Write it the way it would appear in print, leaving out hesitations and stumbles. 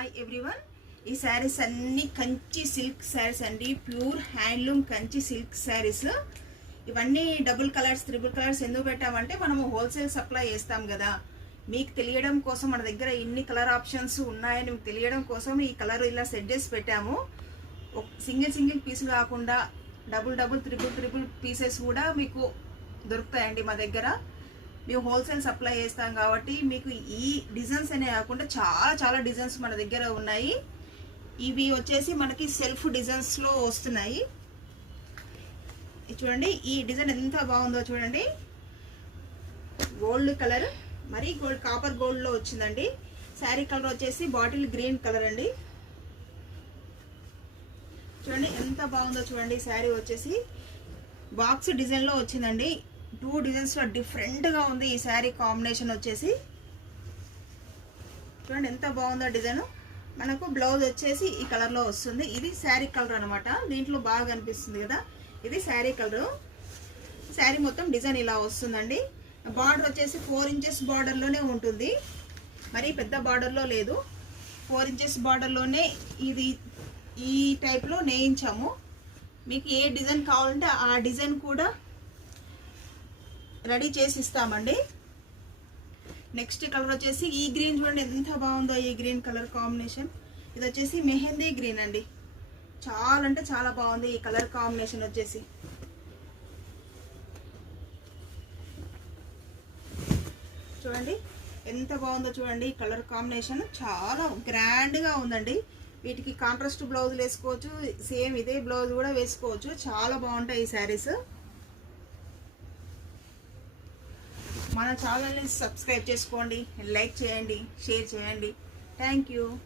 Hi everyone. ఈ శారీస్ అన్ని Kanchi silk saris అండి, pure handloom Kanchi silk saris. ఇవన్నీ డబుల్ కలర్స్, ట్రిపుల్ కలర్స్ ఎందుకు పెట్టామంటే మనము హోల్సేల్ సప్లై చేస్తాం కదా. మీకు తెలియడం కోసం మన దగ్గర ఇన్ని కలర్ ఆప్షన్స్ ఉన్నాయని మీకు తెలియడం కోసం ఈ కలర్ ఇలా సెట్ చేసి పెట్టాము. సింగిల్ పీసులు కాకుండా డబుల్ ట్రిపుల్ పీసెస్ కూడా మీకు దొరుకుతాయండి మా దగ్గర. మేము హోల్సేల్ సప్లై చేస్తాం కాబట్టి మీకు ఈ డిజైన్స్ అనే కాకుండా చాలా డిజైన్స్ మన దగ్గర ఉన్నాయి. ఇవి వచ్చేసి మనకి సెల్ఫ్ డిజైన్స్లో వస్తున్నాయి. చూడండి ఈ డిజైన్ ఎంత బాగుందో చూడండి. గోల్డ్ కలర్, మరీ గోల్డ్ కాపర్ గోల్డ్లో వచ్చిందండి. శారీ కలర్ వచ్చేసి బాటిల్ గ్రీన్ కలర్ అండి. చూడండి ఎంత బాగుందో చూడండి. శారీ వచ్చేసి బాక్స్ డిజైన్లో వచ్చిందండి. 2 డిజైన్స్లో డిఫరెంట్గా ఉంది ఈ శారీ కాంబినేషన్ వచ్చేసి. చూడండి ఎంత బాగుందో డిజైన్. మనకు బ్లౌజ్ వచ్చేసి ఈ కలర్లో వస్తుంది. ఇది శారీ కలర్ అనమాట. దీంట్లో బాగా కనిపిస్తుంది కదా, ఇది శారీ కలరు. శారీ మొత్తం డిజైన్ ఇలా వస్తుందండి. బార్డర్ వచ్చేసి 4 ఇంచెస్ బార్డర్లోనే ఉంటుంది, మరి పెద్ద బార్డర్లో లేదు. 4 ఇంచెస్ బార్డర్లోనే ఇది ఈ టైప్లో నేయించాము. మీకు ఏ డిజైన్ కావాలంటే ఆ డిజైన్ కూడా రెడీ చేసి ఇస్తామండి. నెక్స్ట్ కలర్ వచ్చేసి ఈ గ్రీన్. చూడండి ఎంత బాగుందో ఈ గ్రీన్ కలర్ కాంబినేషన్. ఇది వచ్చేసి మెహందీ గ్రీన్ అండి. చాలా అంటే చాలా బాగుంది ఈ కలర్ కాంబినేషన్ వచ్చేసి. చూడండి ఎంత బాగుందో చూడండి. కలర్ కాంబినేషన్ చాలా గ్రాండ్గా ఉందండి. వీటికి కాంట్రాస్ట్ బ్లౌజులు వేసుకోవచ్చు, సేమ్ ఇదే బ్లౌజ్ కూడా వేసుకోవచ్చు. చాలా బాగుంటాయి ఈ శారీస్. మన ఛానల్ని సబ్స్క్రైబ్ చేసుకోండి, లైక్ చేయండి, షేర్ చేయండి. Thank you.